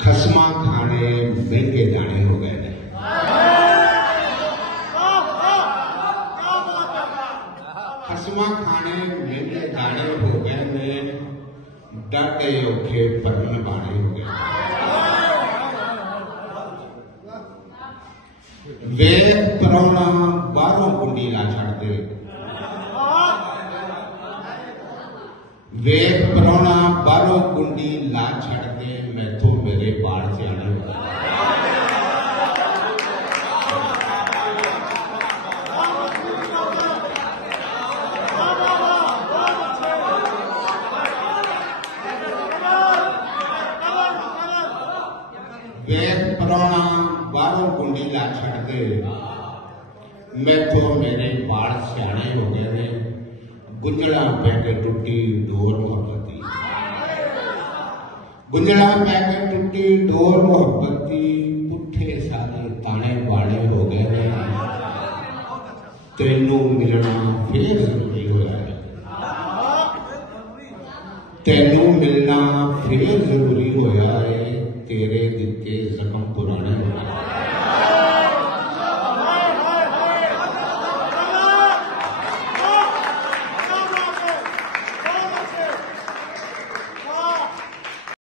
खसमा खाने महंगे दाने हो गए ने। खसमा खाने महंगे दाने हो गए ने, डाटे औखे परन बाने हो गए। वेख परौना बारों कुंडी ला छड़ दे, वेख परौना बारों कुंडी ला छड़ दे, मैथों मेरे बाढ़ से आने होगा। वेख परौना बारों कुंडी ला छड़ दे, मैथों मेरे बाढ़ सियाने हो गए ने। गुंजड़ा पैके टुटी डोर मोहब्बती, गुंजड़ा पैके टुटी डोर मोहब्बती, पुठे सारे ताने बाने हो गए ने। तेनू मिलना फिर जरूरी होया है, तेनू मिलना